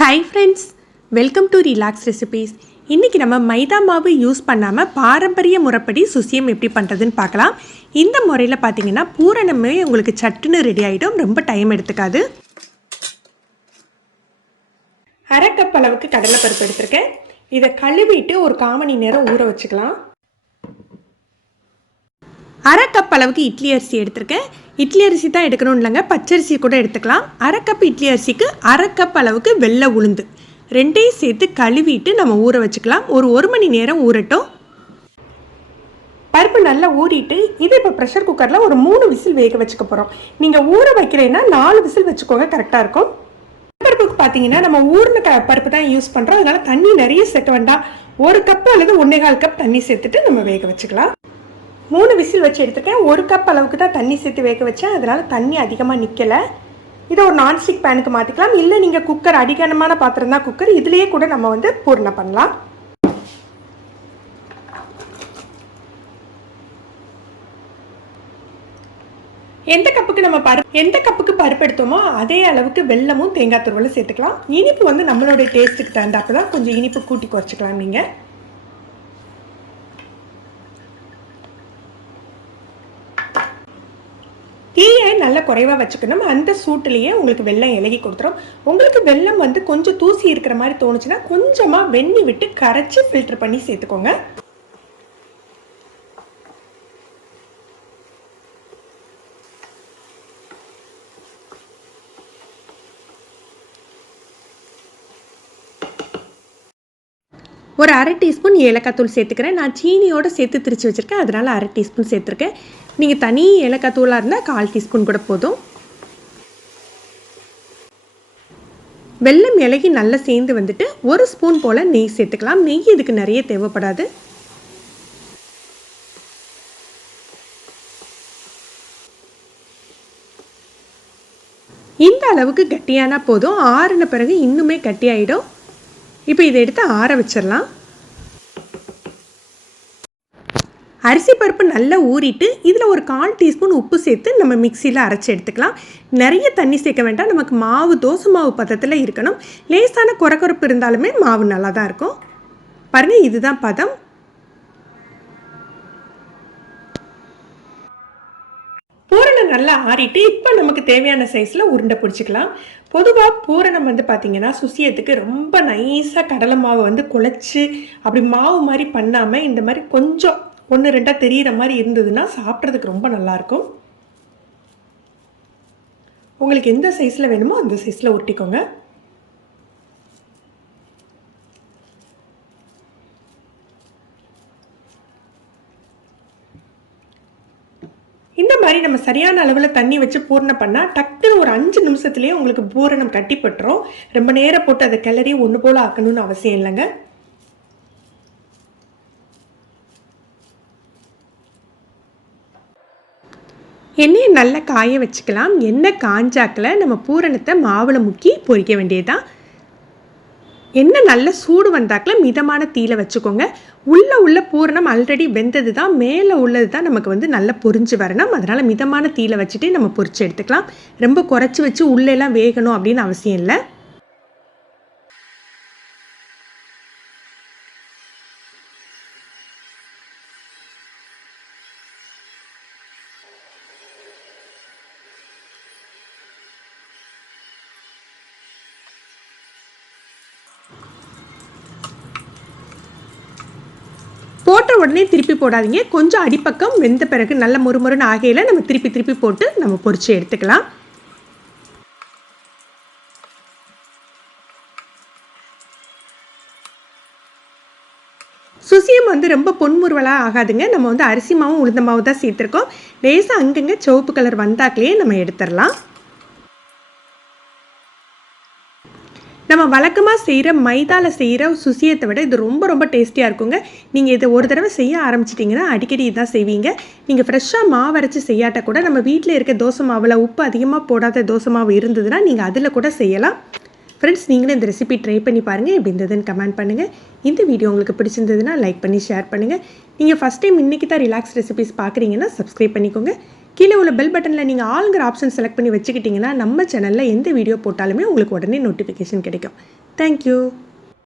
Hi friends, welcome to relax recipes. இன்றைக்கி நம்ம மைதா மாவு யூஸ் பண்ணாமல் பாரம்பரிய முறைப்படி சுசியம் எப்படி பண்ணுறதுன்னு பார்க்கலாம். இந்த முறையில் பார்த்தீங்கன்னா பூரணமே உங்களுக்கு சட்டுன்னு ரெடி ஆகிடும், ரொம்ப டைம் எடுத்துக்காது. அரை கப் அளவுக்கு கடலைப்பருப்பு எடுத்திருக்கேன். இதை கழுவிட்டு ஒரு 1/4 மணி நேரம் ஊற வச்சுக்கலாம். அரை கப் அளவுக்கு இட்லி அரிசி எடுத்திருக்கேன். இட்லி அரிசி தான் எடுக்கணும் இல்லைங்க, பச்சரிசி கூட எடுத்துக்கலாம். அரை கப் இட்லி அரிசிக்கு அரை கப் அளவுக்கு வெள்ளை உளுந்து ரெண்டையும் சேர்த்து கழுவிட்டு நம்ம ஊற வச்சுக்கலாம். ஒரு மணி நேரம் ஊறட்டும். பருப்பு நல்லா ஊறிட்டு இது இப்போ ப்ரெஷர் குக்கரில் ஒரு 3 விசில் வேக வச்சுக்க போகிறோம். நீங்கள் ஊற வைக்கிறேன்னா 4 விசில் வச்சுக்கோங்க, கரெக்டாக இருக்கும். பருப்புக்கு பார்த்தீங்கன்னா நம்ம ஊறின பருப்பு தான் யூஸ் பண்ணுறோம், அதனால தண்ணி நிறைய சேர்க்க வேண்டாம். 1 கப் அல்லது 1.25 கப் தண்ணி சேர்த்துட்டு நம்ம வேக வச்சுக்கலாம். 3 விசில் வச்சு எடுத்துருக்கேன். 1 கப் அளவுக்கு தான் தண்ணி சேர்த்து வேக வச்சேன், அதனால் தண்ணி அதிகமாக நிற்கலை. இதை ஒரு நான்ஸ்டிக் பேனுக்கு மாற்றிக்கலாம். இல்லை நீங்கள் குக்கர் அடிகனமான பாத்திரம் தான் குக்கர், இதுலேயே கூட நம்ம பூர்ண பண்ணலாம். எந்த கப்புக்கு பருப்பு எடுத்தோமோ அதே அளவுக்கு வெல்லமும் தேங்காய் துருவலும் சேர்த்துக்கலாம். இனிப்பு நம்மளுடைய டேஸ்ட்டுக்கு தகுந்தாப்புல தான் கொஞ்சம் இனிப்பு கூட்டி குறைச்சிக்கலாம். நீங்கள் தீயை நல்லா குறைவாக வச்சுக்கணும். அந்த சூட்டிலேயே உங்களுக்கு வெல்லம் இலகி கொடுத்துரும். உங்களுக்கு வெல்லம் கொஞ்சம் தூசி இருக்கிற மாதிரி தோணுச்சுன்னா கொஞ்சமாக வெந்நி விட்டு கரைச்சி ஃபில்டர் பண்ணி சேர்த்துக்கோங்க. ஒரு அரை டீஸ்பூன் ஏலக்காய் தூள் சேர்த்துக்கிறேன். நான் சீனியோடு சேர்த்து திரிச்சு வச்சுருக்கேன், அதனால் அரை டீஸ்பூன் சேர்த்துருக்கேன். நீங்கள் தனி ஏலக்காய் தூளாக இருந்தால் 1/4 டீஸ்பூன் கூட போதும். வெல்லம் இலகி நல்லா சேர்ந்து 1 ஸ்பூன் போல் நெய் சேர்த்துக்கலாம். நெய் இதுக்கு நிறைய தேவைப்படாது. இந்த அளவுக்கு கட்டியானா போதும். ஆறின பிறகு இன்னுமே கட்டியாயிடும். இப்போ இதை எடுத்து ஆற வச்சிடலாம். அரிசி பருப்பு நல்லா ஊறிட்டு இதில் ஒரு 1/4 டீஸ்பூன் உப்பு சேர்த்து நம்ம மிக்சியில் அரைச்சி எடுத்துக்கலாம். நிறைய தண்ணி சேர்க்க வேண்டாம், நமக்கு மாவு தோசை மாவு பதத்தில் இருக்கணும். லேசான கொரகொரப்பு இருந்தாலுமே மாவு நல்லா தான் இருக்கும். பாருங்கள், இதுதான் பதம். பூரணம் நல்லா ஆறிட்டு இப்போ நமக்கு தேவையான சைஸில் உருண்டை பிடிச்சிக்கலாம். பொதுவாக பூரணம் பார்த்தீங்கன்னா சுசியத்துக்கு ரொம்ப நைஸாக கடலை மாவு குழச்சி அப்படி மாவு மாதிரி பண்ணாமல் இந்த மாதிரி கொஞ்சம் 1-2 தெரிகிற மாதிரி இருந்ததுன்னா சாப்பிட்றதுக்கு ரொம்ப நல்லாயிருக்கும். உங்களுக்கு எந்த சைஸில் வேணுமோ அந்த சைஸில் உருட்டிக்கோங்க. இந்த மாதிரி நம்ம சரியான அளவில் தண்ணி வச்சு பூரணம் பண்ணால் டக்குன்னு ஒரு 5 நிமிஷத்துலேயே உங்களுக்கு பூரணம் கட்டிப்பட்டுரும். ரொம்ப நேரம் போட்டு அதை கிளறி ஒன்று போல் ஆக்கணும்னு அவசியம் இல்லைங்க. எண்ணெயை நல்லா காய வச்சுக்கலாம். எண்ணெய் காஞ்சாக்கில் நம்ம பூரணத்தை மாவில் முக்கி பொரிக்க வேண்டியதுதான். எண்ணெய் நல்ல சூடு வந்தாக்கில் மிதமான தீயில வச்சுக்கோங்க. உள்ள பூரணம் ஆல்ரெடி வெந்தது தான், மேலே உள்ளது தான் நமக்கு நல்லா பொரிஞ்சு வரணும். அதனால் மிதமான தீயில வச்சுட்டு நம்ம பொரிச்சு எடுத்துக்கலாம். ரொம்ப குறைச்சி வச்சு உள்ளெல்லாம் வேகணும் அப்படின்னு அவசியம் இல்லை. போட்ட உடனே திருப்பி போடாதீங்க. கொஞ்சம் அடிப்பக்கம் வெந்த பிறகு நல்ல முறுமுறுன்னு ஆகையில் நம்ம திருப்பி போட்டு நம்ம பொரிச்சு எடுத்துக்கலாம். சுசியம் ரொம்ப பொன்முறுவலாக ஆகாதுங்க. நம்ம அரிசி மாவும் உளுந்த மாவு தான் சேர்த்துருக்கோம். லேசாக அங்கங்கே சிவப்பு கலர் வந்தாக்கிலேயே நம்ம எடுத்துடலாம். நம்ம வழக்கமாக செய்கிற மைதாவில் செய்கிற சுசியத்தை விட இது ரொம்ப டேஸ்டியாக இருக்குங்க. நீங்கள் இதை ஒரு தடவை செய்ய ஆரம்பிச்சிட்டிங்கன்னா அடிக்கடி இதான் செய்வீங்க. நீங்கள் ஃப்ரெஷ்ஷாக மாவு அரைச்சி செய்யாட்ட கூட நம்ம வீட்டில் இருக்க தோசை மாவில் உப்பு அதிகமாக போடாத தோசை மாவு இருந்ததுன்னா நீங்கள் அதில் கூட செய்யலாம். ஃப்ரெண்ட்ஸ், நீங்களும் இந்த ரெசிபி ட்ரை பண்ணி பாருங்கள். எப்படி இருந்ததுன்னு கமெண்ட் பண்ணுங்கள். இந்த வீடியோ உங்களுக்கு பிடிச்சிருந்ததுன்னா லைக் பண்ணி ஷேர் பண்ணுங்கள். நீங்கள் ஃபஸ்ட் டைம் இன்றைக்கி தான் ரிலாக்ஸ் ரெசிபிஸ் பார்க்குறீங்கன்னா சப்ஸ்கிரைப் பண்ணிக்கோங்க. கீழே உள்ள பெல் பட்டனில் நீங்கள் ஆளுங்கிற ஆப்ஷன் செலக்ட் பண்ணி வச்சுக்கிட்டிங்கன்னா நம்ம சேனலில் எந்த வீடியோ போட்டாலுமே உங்களுக்கு உடனே நோட்டிஃபிகேஷன் கிடைக்கும். தேங்க்யூ.